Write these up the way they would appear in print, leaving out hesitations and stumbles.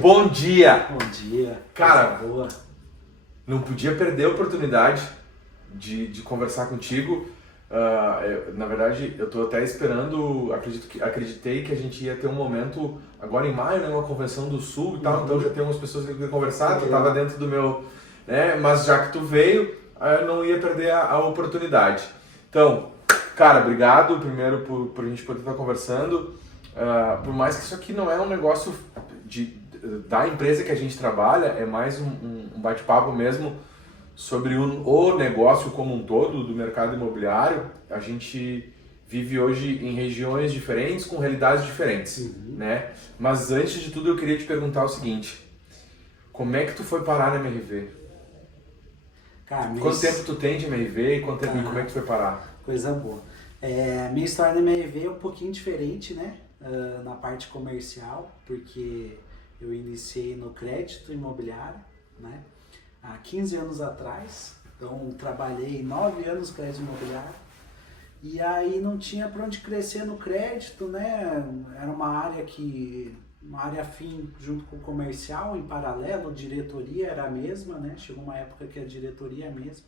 Bom dia! Bom dia. Cara, Coisa boa. não podia perder a oportunidade de conversar contigo. Na verdade, eu tô até esperando, acreditei que a gente ia ter um momento agora em maio, né, uma convenção do Sul e tal, então já tem umas pessoas que eu queria conversar, que tava dentro do meu, né, mas já que tu veio, eu não ia perder a oportunidade. Então, cara, obrigado primeiro por a gente poder estar conversando. Por mais que isso aqui não é um negócio da empresa que a gente trabalha, é mais um bate-papo mesmo sobre o negócio como um todo do mercado imobiliário. A gente vive hoje em regiões diferentes, com realidades diferentes, né? Mas antes de tudo eu queria te perguntar o seguinte: como é que tu foi parar na MRV? Cara, Quanto tempo tu tem de MRV e quanto tempo, e como é que tu foi parar? Coisa boa. Minha história na MRV é um pouquinho diferente, né? Na parte comercial, porque eu iniciei no crédito imobiliário, né? Há 15 anos atrás. Então, trabalhei 9 anos no crédito imobiliário. E aí não tinha para onde crescer no crédito, né? Era uma área afim junto com o comercial, em paralelo, diretoria era a mesma, né? Chegou uma época que a diretoria é a mesma.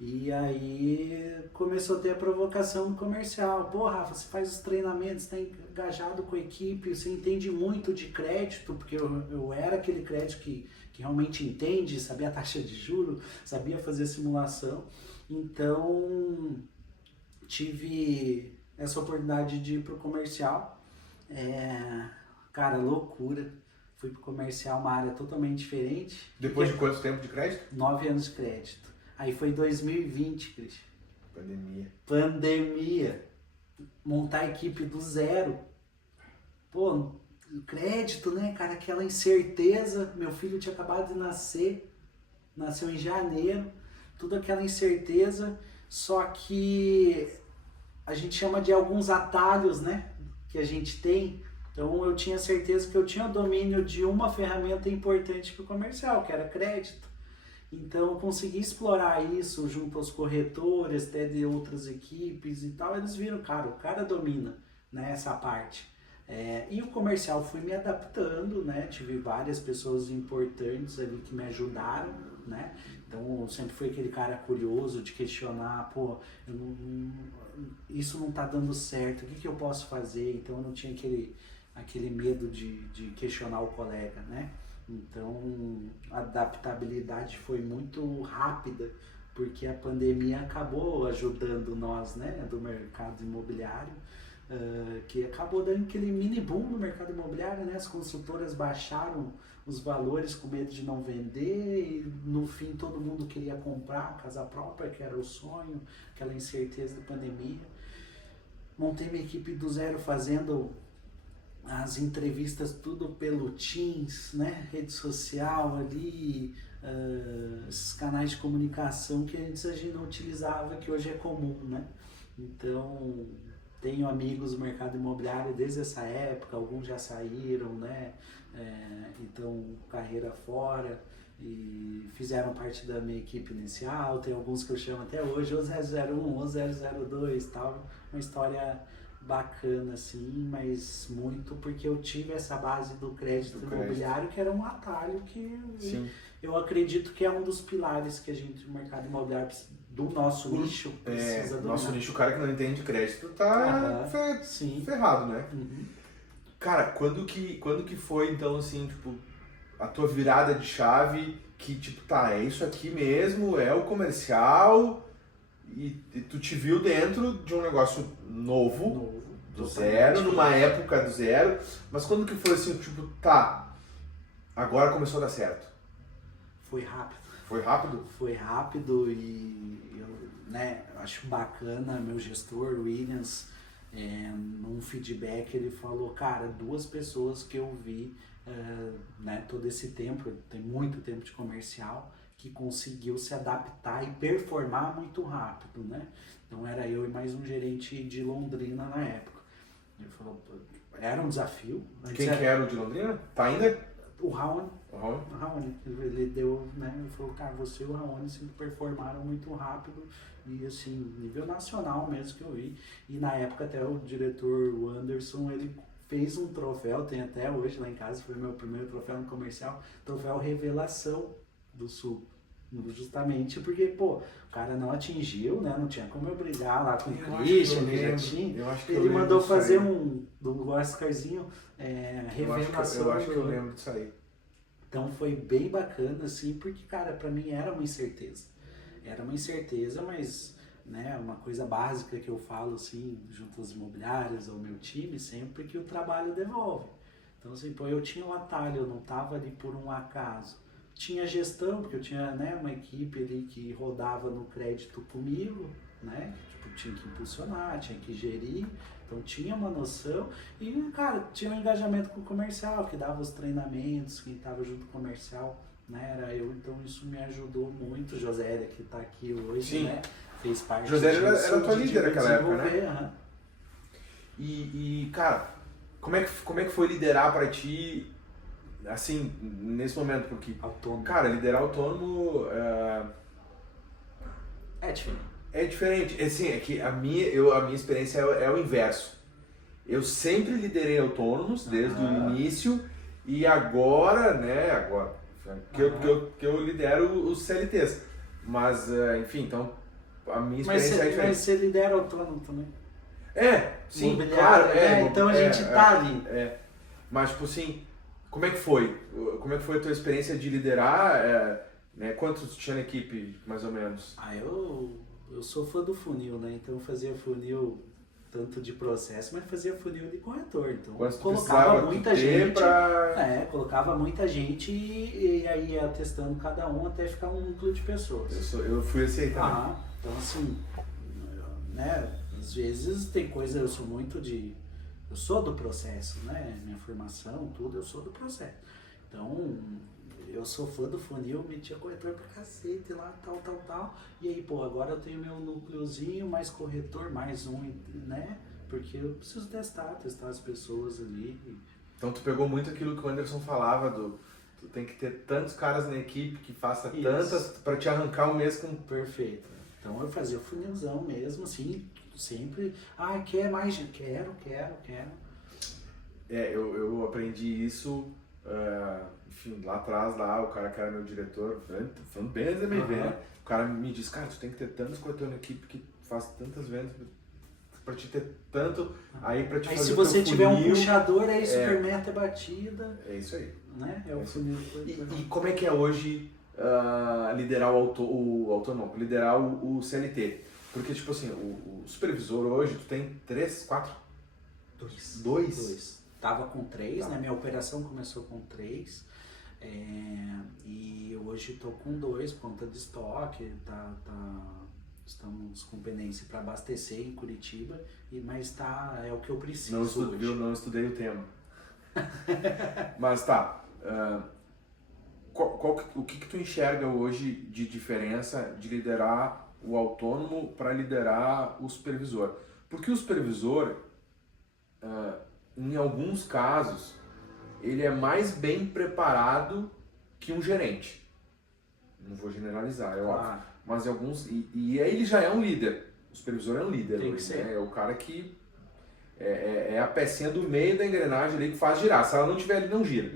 E aí começou a ter a provocação no comercial. Pô, Rafa, você faz os treinamentos, está engajado com a equipe, você entende muito de crédito, porque eu era aquele crédito que realmente entende, sabia a taxa de juros, sabia fazer simulação. Então, tive essa oportunidade de ir pro comercial. Cara, loucura. Fui pro comercial, uma área totalmente diferente. Depois de quanto tempo de crédito? 9 anos de crédito. Aí foi 2020, Cristian. Pandemia. Montar a equipe do zero. Pô, crédito, né, cara? Aquela incerteza. Meu filho tinha acabado de nascer. Nasceu em janeiro. Tudo aquela incerteza. Só que a gente chama de alguns atalhos, né? Que a gente tem. Então eu tinha certeza que eu tinha domínio de uma ferramenta importante para o comercial, que era crédito. Então eu consegui explorar isso junto aos corretores, até de outras equipes e tal. Eles viram, cara, o cara domina, né, essa parte. E o comercial fui me adaptando, né? Tive várias pessoas importantes ali que me ajudaram, né? Então eu sempre fui aquele cara curioso de questionar, pô, isso não tá dando certo, o que eu posso fazer? Então eu não tinha aquele medo de questionar o colega, né? Então a adaptabilidade foi muito rápida, porque a pandemia acabou ajudando nós, né, do mercado imobiliário, que acabou dando aquele mini boom no mercado imobiliário, né? As construtoras baixaram os valores com medo de não vender e no fim todo mundo queria comprar a casa própria, que era o sonho, aquela incerteza da pandemia. Montei minha equipe do zero fazendo as entrevistas tudo pelo Teams, né? Rede social ali, esses canais de comunicação que antes a gente não utilizava, que hoje é comum, né? Então, tenho amigos no mercado imobiliário desde essa época, alguns já saíram, né? Então, carreira fora e fizeram parte da minha equipe inicial. Tem alguns que eu chamo até hoje, ou 001, ou 002 tal. Uma história bacana assim, mas muito porque eu tive essa base do crédito imobiliário, que era um atalho que eu acredito que é um dos pilares que a gente, o mercado imobiliário do nosso nicho, precisa dominar. Nosso nicho, o cara que não entende crédito tá ferrado, né? Cara, quando que foi então assim, tipo, a tua virada de chave que tipo, tá, é isso aqui mesmo, é o comercial e tu te viu dentro de um negócio novo do zero, numa época do zero, mas quando que foi assim, tipo, tá, agora começou a dar certo? Foi rápido. Foi rápido? Foi rápido e eu, né, acho bacana, meu gestor, Williams, num feedback ele falou, cara, 2 pessoas que eu vi, né, todo esse tempo, tem muito tempo de comercial, que conseguiu se adaptar e performar muito rápido, né? Então era eu e mais um gerente de Londrina na época. Ele falou, era um desafio. Quem que era o de Londrina? Tá ainda? O Raoni. Ele deu, né? Ele falou, cara, você e o Raoni sempre performaram muito rápido e assim, nível nacional mesmo que eu vi. E na época até o diretor o Anderson, ele fez um troféu, tem até hoje lá em casa, foi meu primeiro troféu no comercial, troféu Revelação do Sul. Justamente porque, pô, o cara não atingiu, né? Não tinha como eu brigar lá com o Christian, que já tinha. Ele mandou fazer do Oscarzinho Revelação. Eu acho que eu lembro disso aí. Então foi bem bacana, assim, porque, cara, pra mim era uma incerteza. Era uma incerteza, mas, né, uma coisa básica que eu falo, assim, junto às imobiliárias, ao meu time, sempre que o trabalho devolve. Então, assim, pô, eu tinha um atalho, eu não tava ali por um acaso. Tinha gestão, porque eu tinha, né, uma equipe ali que rodava no crédito comigo, né? Tipo, tinha que impulsionar, tinha que gerir, então tinha uma noção e, cara, tinha um engajamento com o comercial, que dava os treinamentos, quem estava junto com o comercial, né, era eu, então isso me ajudou muito. Josélia, que está aqui hoje, Sim. Né, fez parte Josélia era tua líder naquela época, né? Uhum. E, cara, como é que foi liderar para ti, assim, nesse momento? Porque, Autônomo. cara, liderar autônomo é diferente. É diferente. Assim, é que a minha experiência é o inverso. Eu sempre liderei autônomos desde o início e agora, né, que eu lidero os CLTs. Mas, enfim, então a minha experiência é diferente. Mas você lidera autônomo também. Sim, claro. Então a gente tá ali. Mas, tipo assim, como é que foi? Como é que foi a tua experiência de liderar? Né? Quantos tinha na equipe, mais ou menos? Eu sou fã do funil, né? Então eu fazia funil tanto de processo, mas fazia funil de corretor. Então colocava muita gente. Colocava muita gente e aí ia testando cada um até ficar um núcleo de pessoas. Eu fui esse aí também. Então assim, né? Às vezes tem coisa, eu sou do processo, né? Minha formação, tudo, eu sou do processo. Então, eu sou fã do funil, metia corretor pra cacete lá, tal. E aí, pô, agora eu tenho meu núcleozinho, mais corretor, mais um, né? Porque eu preciso testar as pessoas ali. Então tu pegou muito aquilo que o Anderson falava tu tem que ter tantos caras na equipe que faça tantas pra te arrancar um mês com... Perfeito. Então eu fazia funilzão mesmo, assim, sempre, quer mais gente? Quero. Eu aprendi isso, enfim, lá atrás, o cara que era meu diretor, falando bem antes da minha venda, o cara me disse, cara, tu tem que ter tantos corretores na equipe que faz tantas vendas pra te ter tanto, aí pra te fazer se você tiver funil, um puxador, aí super meta é batida. É isso aí. Né? É o funil. E como é que é hoje liderar o autônomo, liderar o CLT? Porque, tipo assim, o supervisor hoje, tu tem 3, 4? 2? Tava com 3, né? Minha operação começou com 3. E hoje estou com 2 por conta de estoque. Estamos com pendência para abastecer em Curitiba, mas é o que eu preciso. Não estudei o tema. Mas tá. O que tu enxerga hoje de diferença de liderar o autônomo para liderar o supervisor? Porque o supervisor, em alguns casos, ele é mais bem preparado que um gerente. Não vou generalizar, é óbvio. Mas em alguns... E aí ele já é um líder. O supervisor é um líder. Tem que ser. É o cara que é a pecinha do meio da engrenagem ali que faz girar. Se ela não tiver, ele não gira.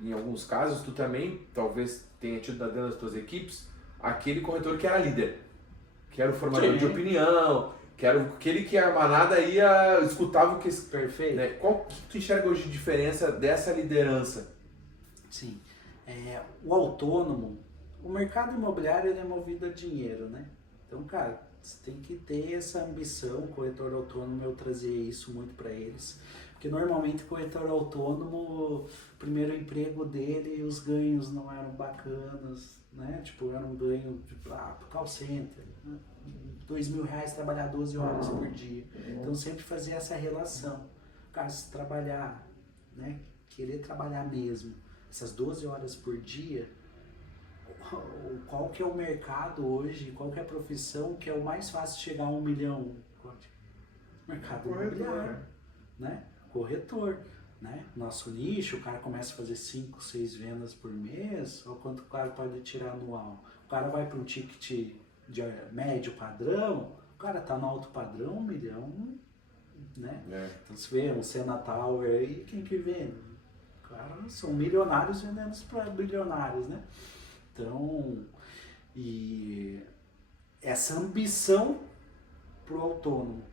Em alguns casos, tu também talvez tenha tido dentro das tuas equipes aquele corretor que era líder. Que era o formador de opinião, que era aquele que a manada escutava o que... Perfeito. Né? Qual que tu enxerga hoje de diferença dessa liderança? Sim. O autônomo, o mercado imobiliário ele é movido a dinheiro, né? Então, cara, você tem que ter essa ambição. O corretor autônomo, eu trazia isso muito para eles. Porque normalmente o corretor autônomo, o primeiro emprego dele, os ganhos não eram bacanas, né? Tipo, era um ganho pro call center, né? R$2.000 trabalhar 12 horas por dia. Então sempre fazia essa relação. Cara, se trabalhar, né? Querer trabalhar mesmo, essas 12 horas por dia, qual que é o mercado hoje, qual que é a profissão que é o mais fácil de chegar a 1 milhão? Mercado imobiliário, né? Corretor, né? Nosso nicho, o cara começa a fazer 5, 6 vendas por mês, ou quanto o cara pode tirar anual? O cara vai para um ticket de médio padrão, o cara tá no alto padrão, 1 milhão, né? É. Então você vê um Sena Tower aí, quem que vende? Cara, são milionários vendendo para bilionários, né? Então, e essa ambição pro autônomo.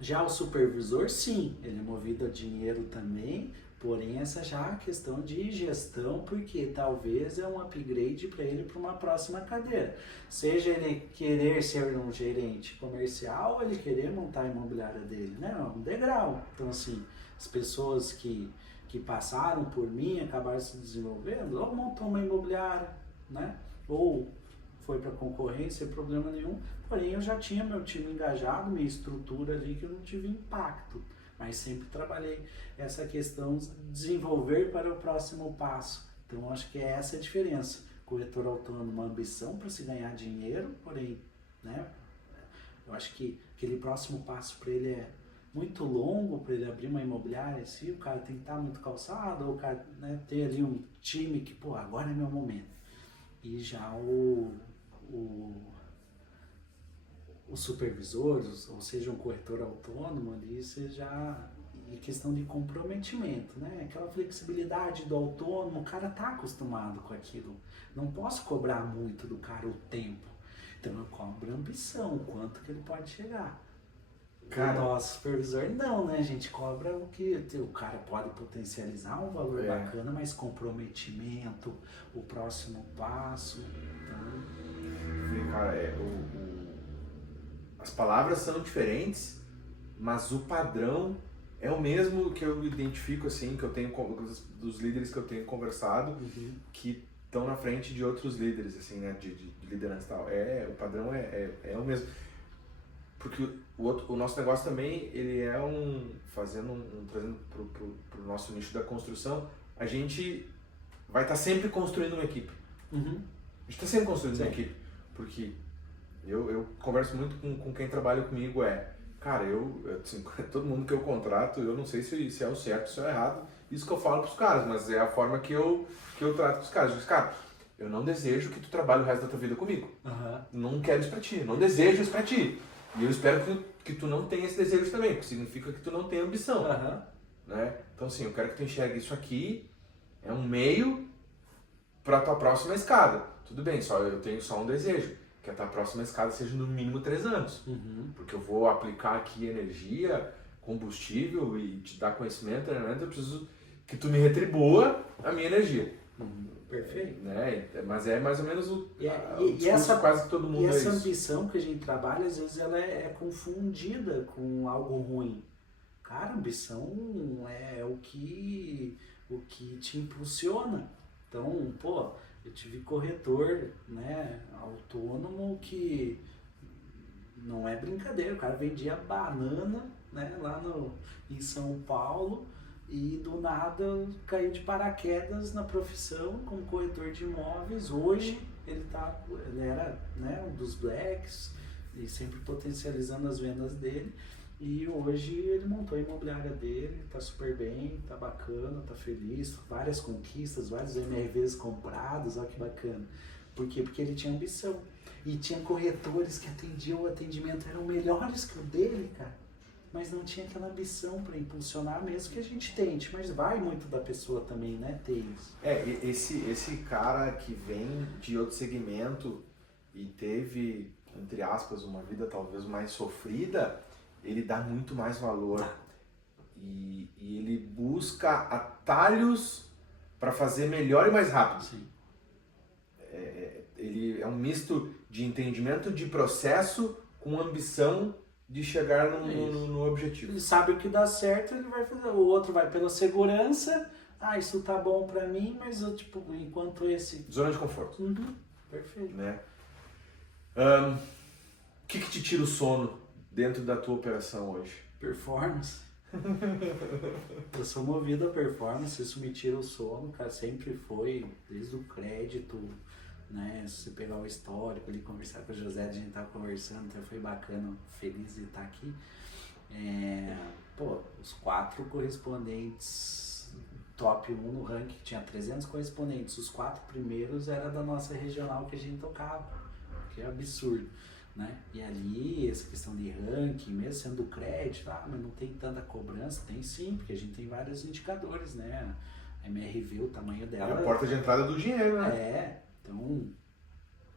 Já o supervisor, sim, ele é movido a dinheiro também, porém essa já é a questão de gestão, porque talvez é um upgrade para ele para uma próxima cadeira. Seja ele querer ser um gerente comercial ou ele querer montar a imobiliária dele, né? É um degrau. Então, assim, as pessoas que passaram por mim, acabaram se desenvolvendo, ou montou uma imobiliária, né? Ou foi para concorrência, problema nenhum. Porém, eu já tinha meu time engajado, minha estrutura ali, que eu não tive impacto. Mas sempre trabalhei essa questão de desenvolver para o próximo passo. Então, acho que é essa a diferença. Corretor autônomo, uma ambição para se ganhar dinheiro, porém, né? Eu acho que aquele próximo passo para ele é muito longo, para ele abrir uma imobiliária, se o cara tem que estar muito calçado, ou o cara, né, ter ali um time que, pô, agora é meu momento. E já o supervisor, ou seja, um corretor autônomo ali, você já... E questão de comprometimento, né? Aquela flexibilidade do autônomo, o cara tá acostumado com aquilo. Não posso cobrar muito do cara o tempo. Então eu cobro a ambição, o quanto que ele pode chegar. Cara, O nosso supervisor não, né? A gente cobra o que o cara pode potencializar um valor bacana, mas comprometimento, o próximo passo. Então... Cara, as palavras são diferentes, mas o padrão é o mesmo que eu identifico, assim, que eu tenho dos líderes que eu tenho conversado, que estão na frente de outros líderes, assim, né, de liderança e tal. O padrão é o mesmo. Porque o nosso negócio também, ele é trazendo pro nosso nicho da construção, a gente vai estar sempre construindo uma equipe. A gente está sempre construindo uma equipe, porque eu converso muito com quem trabalha comigo, cara, assim, todo mundo que eu contrato, eu não sei se é o certo, se é o errado, isso que eu falo pros caras, mas é a forma que eu trato os caras. Eu digo, cara, eu não desejo que tu trabalhe o resto da tua vida comigo. Não quero isso pra ti, não desejo isso pra ti. E eu espero que tu não tenha esse desejo também, porque significa que tu não tem ambição. Né? Então, assim, eu quero que tu enxergue isso aqui, é um meio pra tua próxima escada. Tudo bem, eu tenho só um desejo, que a tua próxima escada seja no mínimo 3 anos. Porque eu vou aplicar aqui energia, combustível e te dar conhecimento, treinamento, eu preciso que tu me retribua a minha energia. Perfeito. Né? Mas é mais ou menos o essa, quase que todo mundo e essa isso. ambição que a gente trabalha, às vezes ela é confundida com algo ruim. Cara, ambição é o que te impulsiona. Então, pô, eu tive corretor, né, autônomo que não é brincadeira, o cara vendia banana, né, lá em São Paulo, e do nada caiu de paraquedas na profissão como corretor de imóveis. Hoje ele era, né, um dos blacks e sempre potencializando as vendas dele, e hoje ele montou a imobiliária dele, tá super bem, tá bacana, tá feliz, várias conquistas, vários MRVs comprados, olha que bacana. Por quê? Porque ele tinha ambição. E tinha corretores que atendiam, o atendimento eram melhores que o dele, cara. Mas não tinha aquela ambição para impulsionar, mesmo que a gente tente, mas vai muito da pessoa também, né, ter isso. Esse cara que vem de outro segmento e teve, entre aspas, uma vida talvez mais sofrida, ele dá muito mais valor. E ele busca atalhos para fazer melhor e mais rápido. Sim. Ele é um misto de entendimento de processo com ambição de chegar no objetivo. Ele sabe o que dá certo, ele vai fazer. O outro vai pela segurança. Isso tá bom pra mim, mas eu, enquanto esse... Zona de conforto. Perfeito. Né? O que te tira o sono dentro da tua operação hoje? Performance. Eu sou movido a performance, isso me tira o sono, cara, sempre foi, desde o crédito, né, se você pegar o histórico ali, conversar com o José, a gente tava conversando, então foi bacana, feliz de estar aqui. Os 4 correspondentes top 1 no ranking, tinha 300 correspondentes, os 4 primeiros era da nossa regional que a gente tocava, que é absurdo. né? E ali, essa questão de ranking, mesmo sendo do crédito, mas não tem tanta cobrança, tem sim, porque a gente tem vários indicadores, né? A MRV, o tamanho dela... É a porta de entrada do dinheiro, né? Então,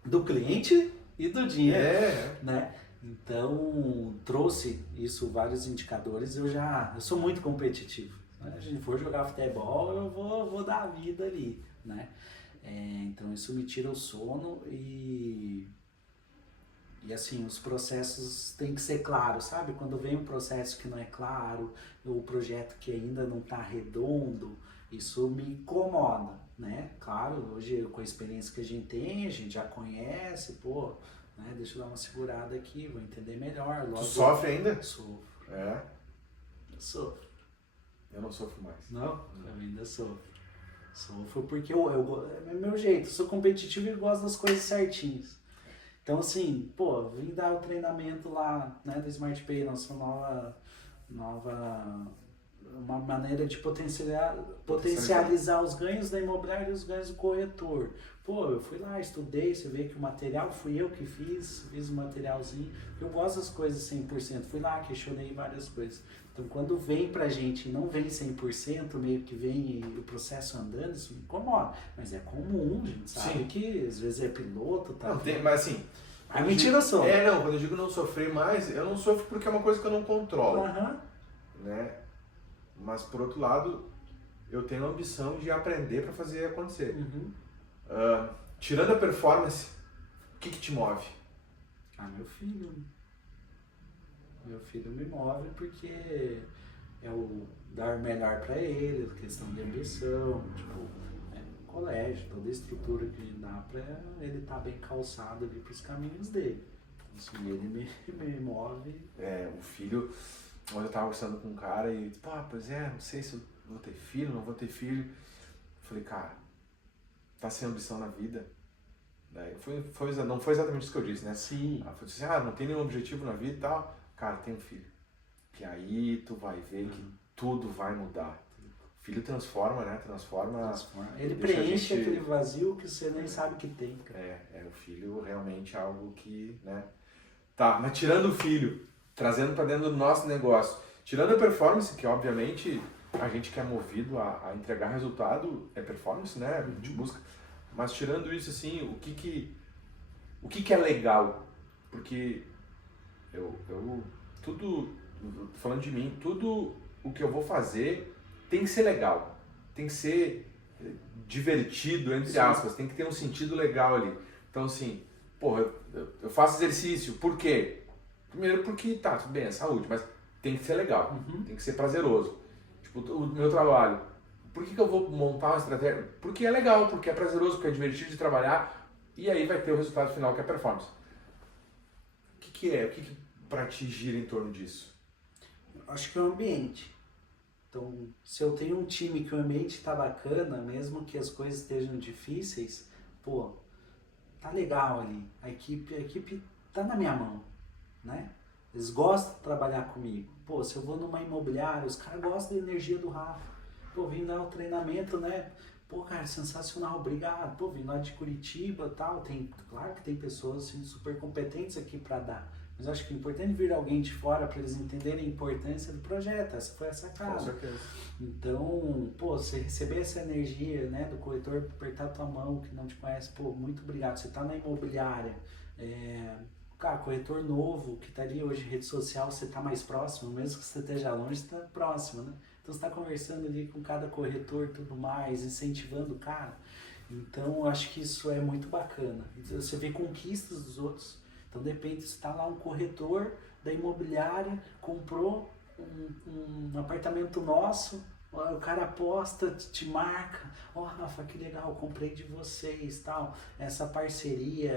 do cliente e do dinheiro, É. né? Então, trouxe isso, vários indicadores, eu sou muito competitivo. Né? Se a gente for jogar futebol, eu vou dar a vida ali, né? Então, isso me tira o sono e assim, os processos têm que ser claros, sabe? Quando vem um processo que não é claro, o projeto que ainda não está redondo, isso me incomoda, né? Claro, hoje com a experiência que a gente já conhece, né? Deixa eu dar uma segurada aqui, vou entender melhor. Logo, tu sofre ainda? Sofro. É. Eu sofro. Eu não sofro mais. Não? Eu ainda sofro. Sofro porque é meu jeito, eu sou competitivo e gosto das coisas certinhas. Então assim, vim dar o treinamento lá, né, do Smart Pay, nossa uma maneira de potencializar os ganhos da imobiliária e os ganhos do corretor. Eu fui lá, estudei, você vê que o material fui eu que fiz o materialzinho. Eu gosto das coisas 100%, fui lá, questionei várias coisas. Então quando vem pra gente e não vem 100%, meio que vem o processo andando, isso me incomoda. Mas é comum, a gente sabe que às vezes é piloto, tá? Não, mas assim... Aí me tira só. Não, quando eu digo não sofrer mais, eu não sofro porque é uma coisa que eu não controlo. Né? Mas por outro lado, eu tenho a ambição de aprender para fazer acontecer. Tirando a performance, o que te move? Meu filho. Meu filho me move porque é o dar o melhor para ele, questão de ambição, colégio, toda a estrutura que dá para ele estar bem calçado ali para os caminhos dele. Então, assim, ele me move. O filho, ontem eu tava conversando com um cara e, pois não sei se eu vou ter filho, não vou ter filho. Eu falei, cara, tá sem ambição na vida. Daí não foi exatamente isso que eu disse, né? Sim. Ela falou assim, não tem nenhum objetivo na vida e tal. Cara, tem um filho. Que aí tu vai ver que tudo vai mudar. O filho transforma, né? Transforma. Ele preenche aquele vazio que você nem sabe que tem. Cara. O filho realmente é algo que, né? Tá, mas tirando o filho, trazendo para dentro do nosso negócio, tirando a performance, que obviamente a gente que é movido a entregar resultado, é performance, né? A gente busca. Mas tirando isso, assim, o que é legal? Porque falando de mim, tudo o que eu vou fazer tem que ser legal, tem que ser divertido, entre aspas, tem que ter um sentido legal ali. Então, assim, eu faço exercício, por quê? Primeiro porque, tudo bem, é saúde, mas tem que ser legal, tem que ser prazeroso. Tipo, o meu trabalho, por que eu vou montar uma estratégia? Porque é legal, porque é prazeroso, porque é divertido de trabalhar, e aí vai ter o resultado final, que é a performance. O que pra ti gira em torno disso? Acho que é o ambiente. Então, se eu tenho um time que o ambiente está bacana, mesmo que as coisas estejam difíceis, tá legal ali. A equipe tá na minha mão, né? Eles gostam de trabalhar comigo. Se eu vou numa imobiliária, os caras gostam da energia do Rafa. Vim dar um treinamento, né? Cara, sensacional, obrigado. Vim lá de Curitiba e tal. Claro que tem pessoas assim, super competentes aqui para dar. Mas eu acho que é importante vir alguém de fora para eles entenderem a importância do projeto. Essa foi a sacada. Com certeza. Então, você receber essa energia, né, do corretor, apertar tua mão que não te conhece, muito obrigado. Você tá na imobiliária, corretor novo que tá ali hoje, rede social, você tá mais próximo, mesmo que você esteja longe, você tá próximo, né? Então você tá conversando ali com cada corretor e tudo mais, incentivando o cara. Então, eu acho que isso é muito bacana. Você vê conquistas dos outros. Então, de repente, você tá lá um corretor da imobiliária, comprou um apartamento nosso, o cara aposta, te marca, Rafa, que legal, comprei de vocês, tal. Essa parceria,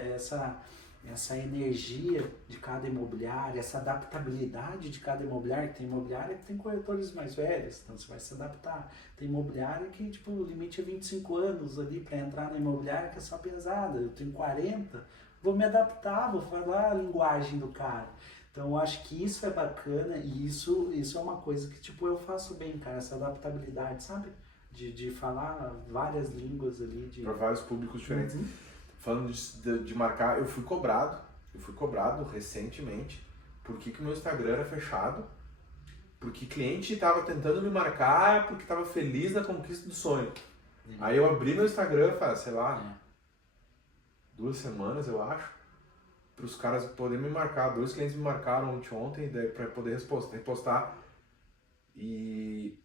essa energia de cada imobiliária, essa adaptabilidade de cada imobiliária, que tem imobiliária que tem corretores mais velhos, então você vai se adaptar. Tem imobiliária que, o limite é 25 anos ali para entrar na imobiliária, que é só pesada. Eu tenho 40, vou me adaptar, vou falar a linguagem do cara. Então, eu acho que isso é bacana e isso é uma coisa que, eu faço bem, cara, essa adaptabilidade, sabe? De falar várias línguas ali. Para vários públicos diferentes. Falando de marcar, eu fui cobrado eu fui cobrado recentemente por que o meu Instagram era fechado, porque cliente estava tentando me marcar porque estava feliz na conquista do sonho. Aí eu abri meu Instagram faz, sei lá, 2 semanas, eu acho, para os caras poderem me marcar. 2 clientes me marcaram ontem para poder repostar. E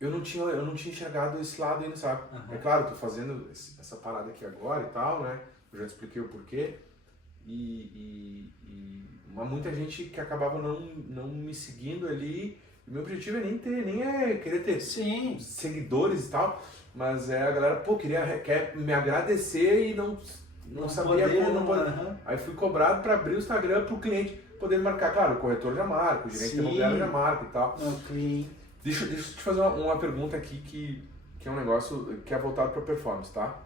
eu não tinha enxergado esse lado ainda, sabe? É claro, tô fazendo essa parada aqui agora e tal, né? Eu já te expliquei o porquê. Mas muita gente que acabava não me seguindo ali. O meu objetivo nem é querer ter seguidores e tal, mas é a galera, pô, quer me agradecer e não sabia como, não pode. Aí fui cobrado para abrir o Instagram para o cliente poder me marcar. Claro, o corretor já marca, o gerente imobiliário já marca e tal. Deixa eu te fazer uma pergunta aqui que é um negócio que é voltado para performance, tá?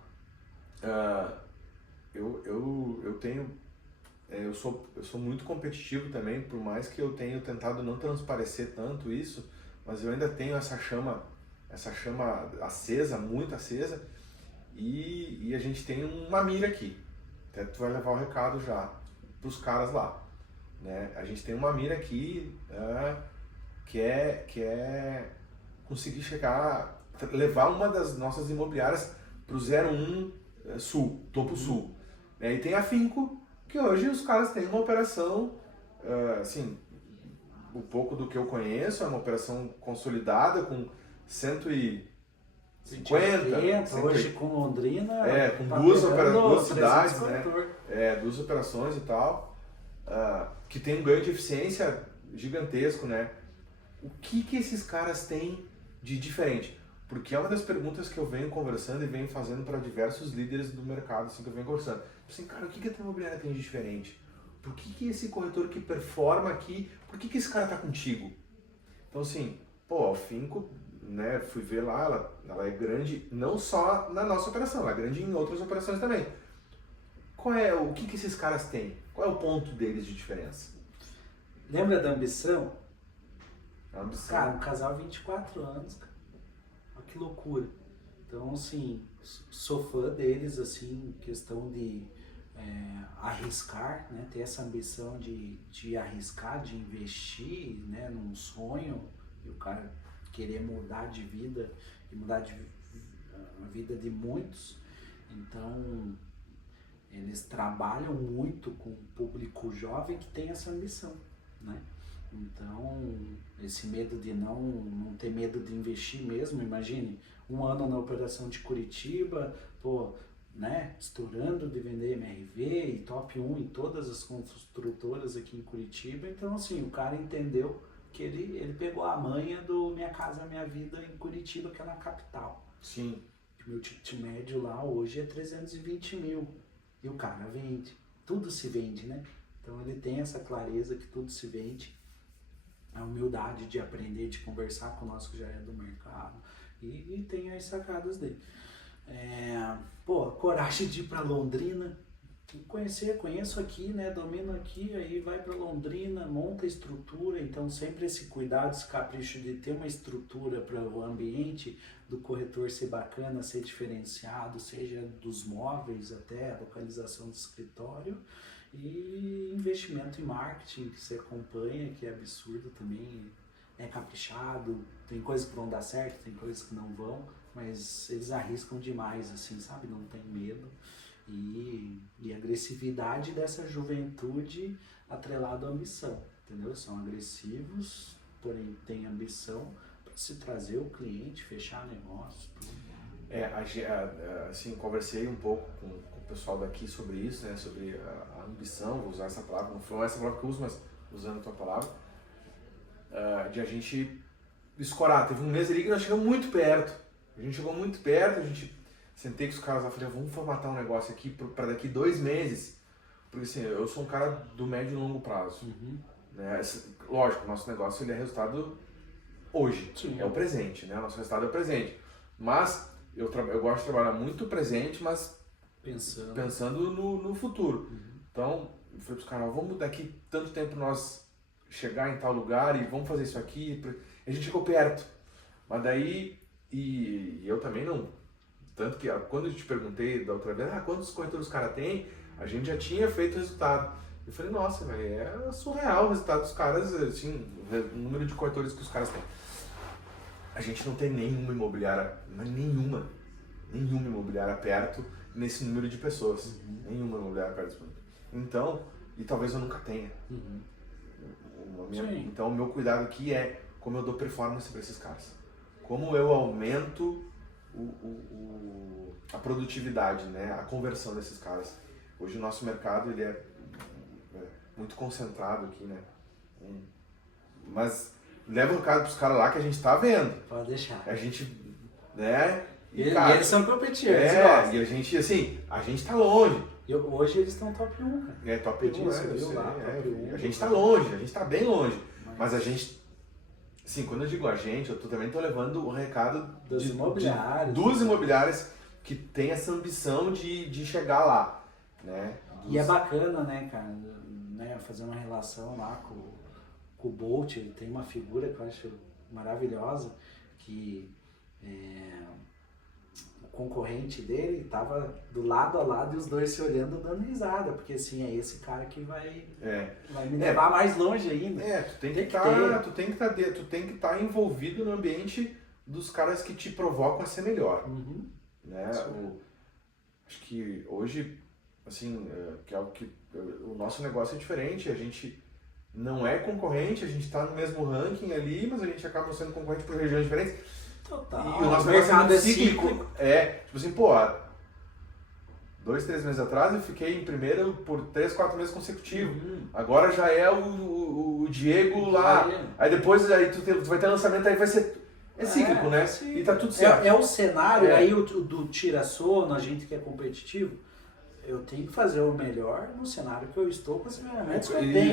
Eu sou muito competitivo também, por mais que eu tenha tentado não transparecer tanto isso, mas eu ainda tenho essa chama acesa, muito acesa, e a gente tem uma mira aqui. Até tu vai levar o recado já pros caras lá, né? A gente tem uma mira aqui que é conseguir levar uma das nossas imobiliárias pro 01 Sul, Topo Sul. E tem a Finco, que hoje os caras têm uma operação, assim, um pouco do que eu conheço, é uma operação consolidada com 150, hoje com Londrina, com duas cidades, né? Duas operações e tal, que tem um ganho de eficiência gigantesco, né? O que esses caras têm de diferente? Porque é uma das perguntas que eu venho conversando e venho fazendo para diversos líderes do mercado, assim, que eu venho conversando. Assim, cara, o que a tua imobiliária tem de diferente? Por que esse corretor que performa aqui, por que esse cara tá contigo? Então, assim, a Finco, né, fui ver lá, ela é grande não só na nossa operação, ela é grande em outras operações também. O que esses caras têm? Qual é o ponto deles de diferença? Lembra da ambição? A ambição. Cara, um casal 24 anos, cara. Olha que loucura. Então, assim, sou fã deles, assim, questão de arriscar, né? Ter essa ambição de arriscar, de investir, né? Num sonho, e o cara querer mudar de vida e mudar a vida de muitos. Então, eles trabalham muito com o público jovem que tem essa ambição, né? Então, esse medo de não ter medo de investir mesmo, imagine, 1 ano na operação de Curitiba, né, estourando de vender MRV e top 1 em todas as construtoras aqui em Curitiba. Então, assim, o cara entendeu que ele pegou a manha do Minha Casa Minha Vida em Curitiba, que é na capital. Sim. O meu ticket médio lá hoje é 320 mil. E o cara vende. Tudo se vende, né? Então ele tem essa clareza que tudo se vende. A humildade de aprender, de conversar com nós que já é do mercado. E tem as sacadas dele. Coragem de ir para Londrina. Conheço aqui, né? Domino aqui, aí vai para Londrina, monta a estrutura. Então sempre esse cuidado, esse capricho de ter uma estrutura para o ambiente do corretor ser bacana, ser diferenciado, seja dos móveis até a localização do escritório. E investimento em marketing que você acompanha, que é absurdo também, é caprichado, tem coisas que vão dar certo, tem coisas que não vão, mas eles arriscam demais, assim, sabe? Não tem medo. E agressividade dessa juventude atrelada à ambição, entendeu? São agressivos, porém têm ambição para se trazer o cliente, fechar negócio, tudo. Assim, conversei um pouco com o pessoal daqui sobre isso, né? Sobre a ambição, vou usar essa palavra, não foi essa palavra que eu uso, mas usando a tua palavra, de a gente escorar. Teve um mês ali que nós chegamos muito perto. A gente sentei com os caras lá e falei, vamos formatar um negócio aqui para daqui 2 meses. Porque assim, eu sou um cara do médio e longo prazo. Né? Lógico, o nosso negócio ele é resultado hoje. Sim. É o presente, né? O nosso resultado é o presente. Mas eu gosto de trabalhar muito presente, mas pensando no futuro. Então, eu falei para os caras, vamos daqui tanto tempo nós chegar em tal lugar e vamos fazer isso aqui. A gente chegou perto. Mas daí, e eu também não. Tanto que quando eu te perguntei da outra vez, quantos corretores os caras têm, a gente já tinha feito o resultado. Eu falei, nossa, velho, é surreal o resultado dos caras, assim, o número de corretores que os caras têm. A gente não tem nenhuma imobiliária, mas nenhuma imobiliária perto nesse número de pessoas. Nenhuma imobiliária perto desse número. Então, e talvez eu nunca tenha. Então, o meu cuidado aqui é como eu dou performance para esses caras. Como eu aumento a produtividade, né? A conversão desses caras. Hoje o nosso mercado ele é muito concentrado aqui, né? Mas leva o recado pros caras lá que a gente tá vendo. Pode deixar. A gente, né? E eles são competidores. E a gente, assim, a gente tá longe. Hoje eles estão top 1, cara. É, top 1, top 1. A gente tá longe, a gente tá bem longe. Mas a gente, assim, quando eu digo a gente, eu também tô levando o recado dos imobiliários. Duas imobiliárias que tem essa ambição de chegar lá, né? E é bacana, né, cara, né, fazer uma relação lá com o Bolt. Ele tem uma figura que eu acho maravilhosa, que o concorrente dele tava do lado a lado e os dois se olhando dando risada, porque assim, é esse cara que vai me levar mais longe ainda. Tu tem que estar envolvido no ambiente dos caras que te provocam a ser melhor. Né? Acho que hoje, assim, que é algo que o nosso negócio é diferente, a gente não é concorrente, a gente está no mesmo ranking ali, mas a gente acaba sendo concorrente por regiões diferentes. Total. E o nosso mercado é cíclico. Tipo assim, pô, 2, 3 meses atrás eu fiquei em primeiro por 3, 4 meses consecutivos. Agora já é o Diego lá. Aí depois tu vai ter lançamento, aí vai ser... É cíclico, né? Sim. E tá tudo certo. É o cenário, aí do tira-sono, a gente que é competitivo, eu tenho que fazer o melhor no cenário que eu estou com as ferramentas que eu tenho.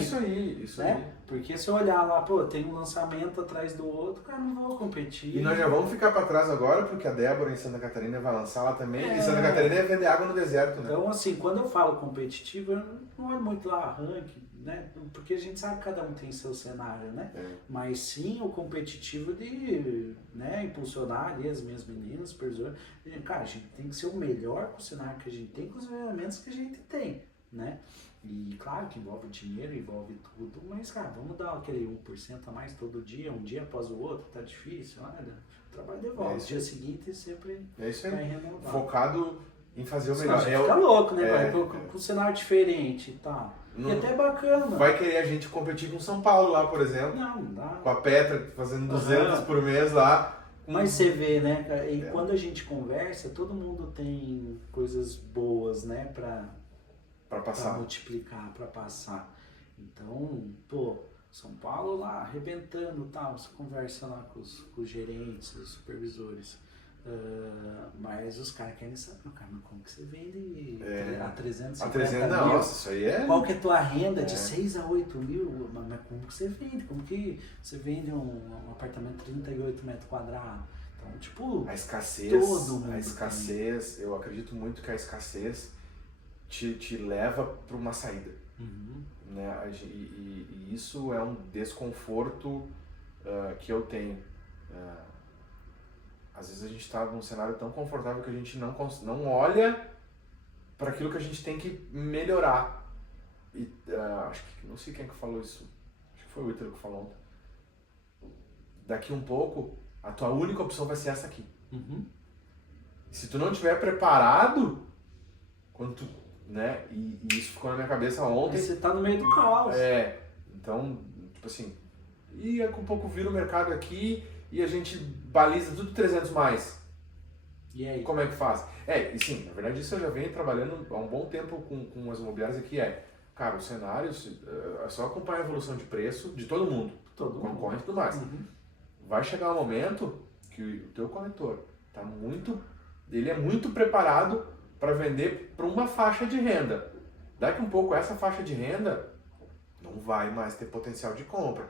Isso aí. Porque se eu olhar lá, pô, tem um lançamento atrás do outro, cara, não vou competir. E nós já vamos ficar para trás agora, porque a Débora em Santa Catarina vai lançar lá também. E Santa Catarina é vender água no deserto, né? Então, assim, quando eu falo competitivo, eu não olho muito lá ranking, né? Porque a gente sabe que cada um tem seu cenário, né? Mas sim o competitivo de, né, impulsionar ali as minhas meninas, supervisores. Cara, a gente tem que ser o melhor com o cenário que a gente tem, com os ferramentas que a gente tem, né? E claro que envolve dinheiro, envolve tudo, mas, cara, vamos dar aquele 1% a mais todo dia, um dia após o outro, tá difícil, olha, o trabalho devolve. O dia seguinte sempre vai renovar. Focado em fazer o melhor. Fica louco, né? Com um cenário diferente e tal. E até bacana, mano. Vai querer a gente competir com São Paulo lá, por exemplo. Não dá. Com a Petra fazendo 200 por mês lá. Mas você vê, né, cara, e quando a gente conversa, todo mundo tem coisas boas, né, pra multiplicar, pra passar. Então, pô, São Paulo lá, arrebentando e tal, você conversa lá com os gerentes, os supervisores. Mas os caras querem saber, cara, mas como que você vende a 350 mil? Nossa, isso aí é... Qual que é a tua renda de 6 a 8 mil? Mas como que você vende? Como que você vende um apartamento de 38 metros quadrados? Então, tipo, a escassez, eu acredito muito que a escassez te leva para uma saída. Né? E isso é um desconforto que eu tenho. Às vezes a gente está num cenário tão confortável que a gente não olha para aquilo que a gente tem que melhorar. E, acho que, não sei quem que falou isso, acho que foi o Ítalo que falou ontem. Daqui um pouco, a tua única opção vai ser essa aqui. Se tu não estiver preparado, quando tu, né, e isso ficou na minha cabeça ontem. Você tá no meio do caos. Então, tipo assim, e com um pouco vira o mercado aqui e a gente baliza tudo 300 mais. E aí? Como é que faz? E sim, na verdade isso eu já venho trabalhando há um bom tempo com as imobiliárias aqui, cara, os cenários, é só acompanhar a evolução de preço de todo mundo, concorrente e tudo mais. Vai chegar um momento que o teu corretor ele é muito preparado para vender para uma faixa de renda. Daqui um pouco essa faixa de renda não vai mais ter potencial de compra.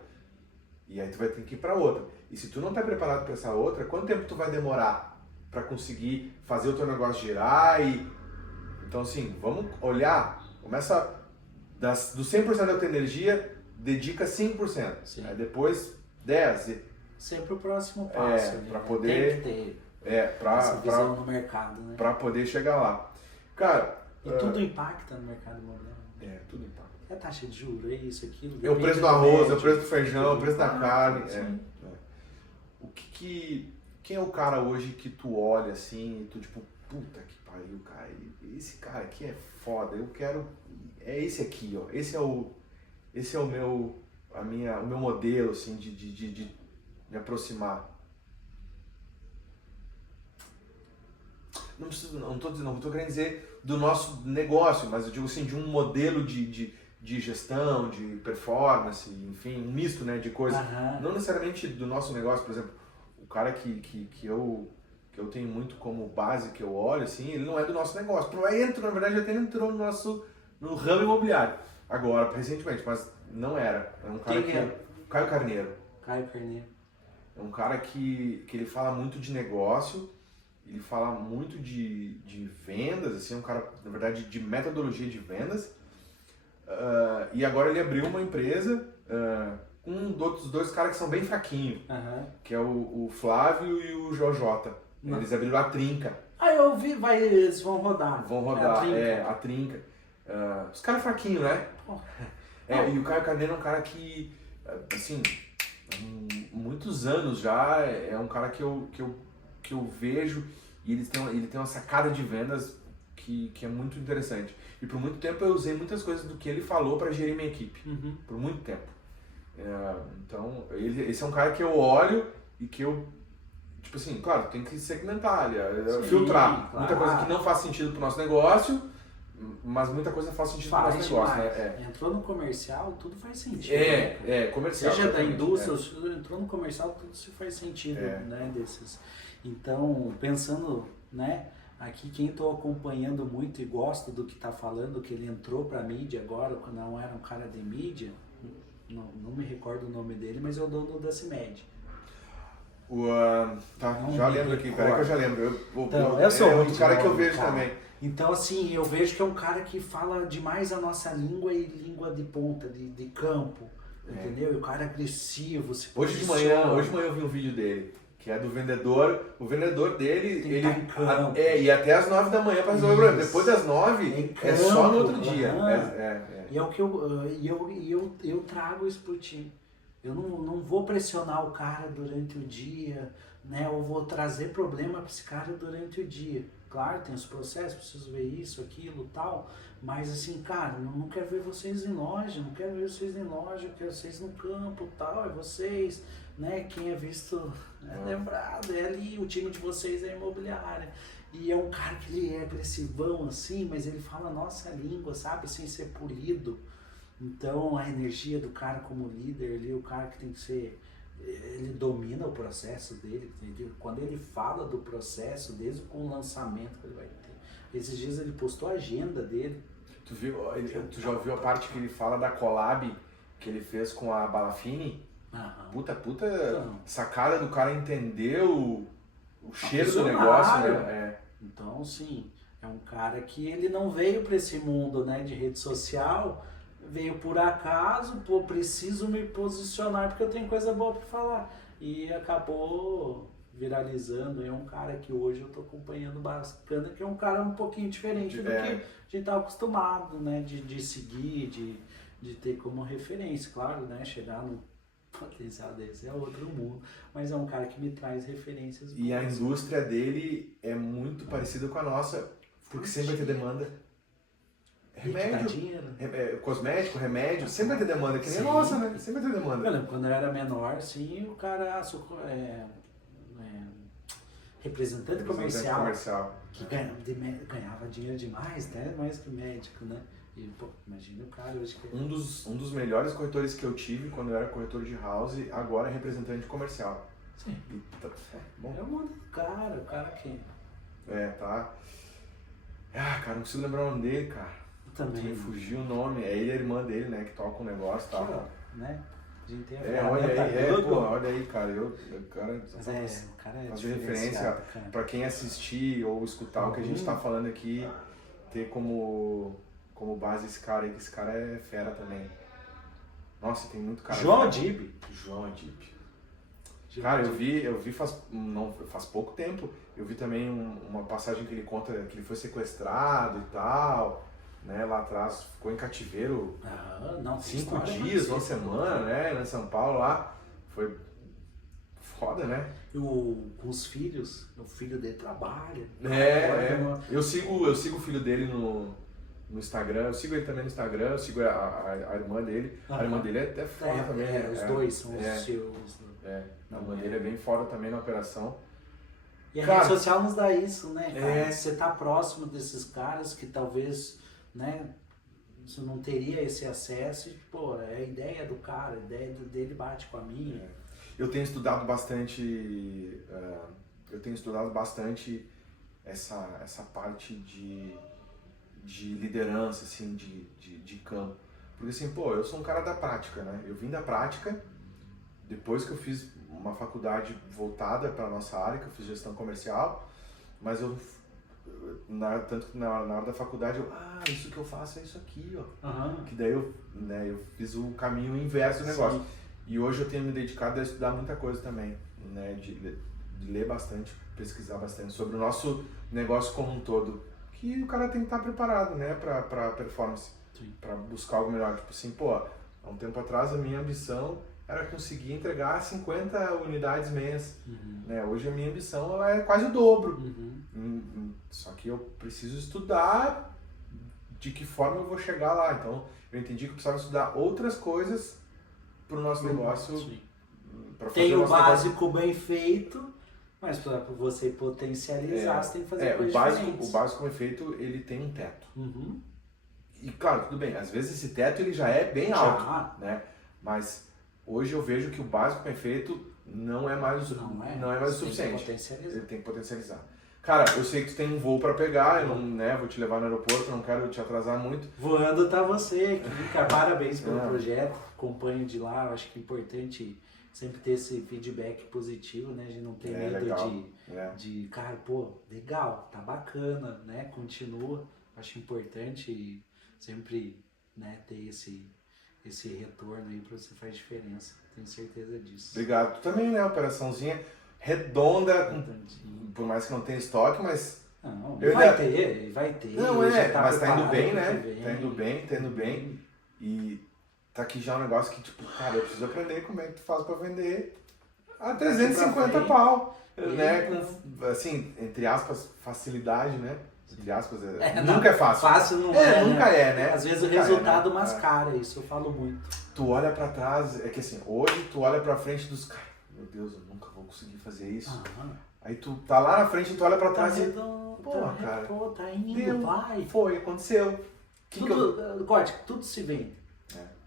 E aí tu vai ter que ir para outra. E se tu não tá preparado para essa outra, quanto tempo tu vai demorar para conseguir fazer o teu negócio girar? Então assim, vamos olhar, começa do 100% da tua energia, dedica 5%. Sim. Aí depois 10%. Sempre o próximo passo. Para poder... Tem que ter essa visão no mercado, né? Para poder chegar lá. Cara... E tudo impacta no mercado imobiliário. Tudo impacta. É taxa de juros, é isso, aquilo. É o preço do arroz, é o preço do feijão, é o preço da carne. Quem é o cara hoje que tu olha assim, e tu tipo, puta que pariu, cara, esse cara aqui é foda, eu quero, é esse aqui, ó, esse é o meu modelo, assim, de me aproximar. Não tô querendo dizer do nosso negócio, mas eu digo assim, de um modelo de gestão, de performance, enfim, um misto, né, de coisas. Não necessariamente do nosso negócio, por exemplo, o cara que eu tenho muito como base, que eu olho, assim, ele não é do nosso negócio. Na verdade, até entrou no ramo imobiliário, agora, recentemente, mas não era. É um cara Caio Carneiro. Caio Carneiro. É um cara que ele fala muito de negócio, ele fala muito de vendas, assim, é um cara, na verdade, de metodologia de vendas. E agora ele abriu uma empresa com outros dois caras que são bem fraquinhos, que é o Flávio e o Jojota. Eles abriram a Trinca. Eu vi, eles vão rodar. Vão rodar, a Trinca. Os caras fraquinhos, né? E o Caio Carneiro é um cara que, assim, há muitos anos já, é um cara que eu vejo e ele tem uma sacada de vendas que é muito interessante. E por muito tempo eu usei muitas coisas do que ele falou para gerir minha equipe. Por muito tempo. Então, esse é um cara que eu olho e que eu, tipo assim, claro, tem que segmentar, filtrar. Claro. Muita coisa que não faz sentido pro nosso negócio, mas muita coisa faz sentido pro nosso negócio, né? Entrou no comercial, tudo faz sentido. Comercial. Seja da indústria, entrou no comercial, tudo se faz sentido, né, desses. Então, pensando, né, aqui quem estou acompanhando muito e gosto do que está falando, que ele entrou para mídia agora, quando não era um cara de mídia, não me recordo o nome dele, mas é o dono da CIMED. Já lembro aqui, peraí que eu já lembro. Eu sou outro cara que eu vejo também. Então, assim, eu vejo que é um cara que fala demais a nossa língua e língua de ponta, de campo, entendeu? E o cara é agressivo, se Hoje de manhã eu vi um vídeo dele, que é do vendedor. O vendedor dele, e até às 9 da manhã para resolver o problema. Depois das 9, é só no outro dia. E é o que eu trago isso pro time. Eu não vou pressionar o cara durante o dia, né? Eu vou trazer problema para esse cara durante o dia. Claro, tem os processos, preciso ver isso, aquilo, tal. Mas assim, cara, não quero ver vocês em loja, eu quero ver vocês no campo, tal, é vocês, né? Quem é visto é lembrado, é ali, o time de vocês é imobiliária. E é um cara que ele é agressivão assim, mas ele fala a nossa língua, sabe? Sem ser polido. Então a energia do cara como líder ali, o cara que tem que ser, ele domina o processo dele, entendeu? Quando ele fala do processo, desde o lançamento que ele vai ter. Esses dias ele postou a agenda dele. Tu já ouviu a parte que ele fala da collab que ele fez com a Balafini? Puta sacada do cara entender o cheiro do negócio, né? Então, sim, é um cara que ele não veio para esse mundo, né, de rede social, veio por acaso, preciso me posicionar porque eu tenho coisa boa para falar. E acabou viralizando. É um cara que hoje eu tô acompanhando bacana, que é um cara um pouquinho diferente do que a gente tá acostumado, né, de seguir, de ter como referência. Claro, né, chegar no potencial desse é outro mundo, mas é um cara que me traz referências boas. E a indústria dele é muito parecida com a nossa, porque sempre vai ter demanda. Remédio, cosmético, remédio, sempre vai ter demanda, que nem a nossa, né? Sempre vai ter demanda. Eu lembro, quando eu era menor, sim, o cara representante comercial que ganhava dinheiro demais, até mais que médico, né? E, pô, imagina o cara hoje que... Um dos melhores corretores que eu tive quando eu era corretor de house, agora é representante comercial. Sim. Bom. É o mundo do cara, o cara que... tá. Cara, não consigo lembrar o nome dele, cara. Também. Me fugiu o nome. É ele e a irmã dele, né, que toca um negócio e tal. Né? A gente tem olha aí, cara. Mas o cara é fazer referência para quem assistir ou escutar o que a gente tá falando aqui, ter como base esse cara aí, que esse cara é fera também. Nossa, tem muito cara. João Adib. Cara, eu vi faz pouco tempo. Eu vi também uma passagem que ele conta que ele foi sequestrado e tal, né? Lá atrás ficou em cativeiro Não, tem 5 história pra dias, você. uma semana, né? Lá em São Paulo, lá. Foi foda, né? Com os filhos, o filho dele trabalha. Eu sigo o filho dele no Instagram, eu sigo ele também no Instagram, eu sigo a irmã dele. A irmã dele é até foda também. Os dois são os seus. A irmã dele é bem foda também na operação. E a rede social nos dá isso, né, cara? É. Você tá próximo desses caras que talvez, né, você não teria esse acesso e, pô, é a ideia do cara, a ideia dele bate com a minha. Eu tenho estudado bastante, essa parte de liderança, assim, de campo. Porque assim, pô, eu sou um cara da prática, né? Eu vim da prática, depois que eu fiz uma faculdade voltada para a nossa área, que eu fiz gestão comercial, mas tanto que na hora da faculdade isso que eu faço é isso aqui, ó. Que daí eu fiz o caminho inverso do negócio. Sim. E hoje eu tenho me dedicado a estudar muita coisa também, né? De ler bastante, pesquisar bastante sobre o nosso negócio como um todo. Que o cara tem que estar preparado, né, para performance, para buscar algo melhor. Tipo assim, pô, há um tempo atrás a minha ambição era conseguir entregar 50 unidades mês, né? Hoje a minha ambição ela é quase o dobro. Só que eu preciso estudar de que forma eu vou chegar lá. Então eu entendi que eu precisava estudar outras coisas para o nosso negócio. Tem o básico bem feito, mas para você potencializar, você tem que fazer coisas diferentes. O básico bem feito, ele tem um teto. E claro, tudo bem, às vezes esse teto ele já é bem alto, né? Mas hoje eu vejo que o básico bem feito não é mais o suficiente. Ele tem que potencializar. Cara, eu sei que tu tem um voo para pegar, eu não, né, vou te levar no aeroporto, não quero te atrasar muito. Voando tá você aqui, cara. Parabéns pelo projeto, acompanho de lá, eu acho que é importante sempre ter esse feedback positivo, né? A gente não tem medo de, cara, pô, legal, tá bacana, né? Continua, acho importante sempre, né, ter esse retorno aí pra você faz diferença, tenho certeza disso. Obrigado. Tu também, né, operaçãozinha redonda, por mais que não tenha estoque, mas... Não, vai ter. Não, mas tá indo bem, né? Tá indo bem. E tá aqui já um negócio que, tipo, cara, eu preciso aprender como é que tu faz pra vender a 350 pau, né? Com, assim, entre aspas, facilidade, né? Entre aspas, nunca é fácil. Fácil não é, nunca é, né? Às vezes o resultado mascara, isso eu falo muito. Tu olha pra trás, é que assim, hoje tu olha pra frente dos caras, meu Deus, eu nunca vou conseguir fazer isso. Aí tu tá lá na frente e tu olha pra trás cara, tá indo, vai. Aconteceu. Tudo se vende.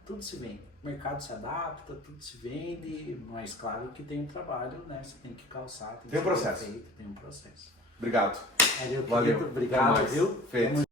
Tudo se vende. O mercado se adapta, tudo se vende, mas claro que tem um trabalho, né? Você tem que calçar, tem um processo. Tem um processo. Obrigado. Valeu. Obrigado, viu? Feito.